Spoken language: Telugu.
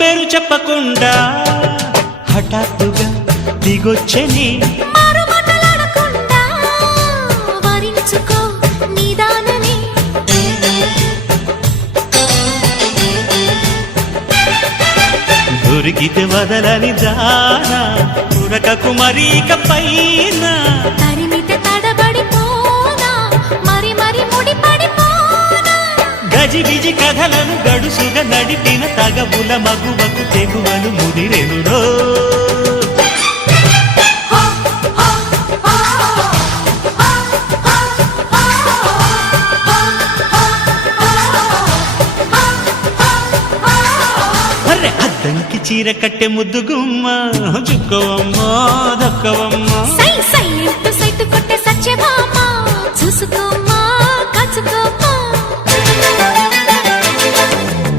పేరు చెప్పకుండా హఠాత్తుగా దిగొచ్చని దొరికితే వదలని జానా ఉరకకు మరీక పైన తరిమితే తడబడిపోనా మరి మరి ముడిపడిపోనా గజిబిజి కథలను గడుసుగా నడిపిన తగవుల మగువకు తెగువలు ముదిరెనురో అద్దంకి చీర కట్టె ముద్దుగుమ్మ చుక్కవమ్మ దక్కవమ్మ సై సై సైతు కొట్టే సత్యభామ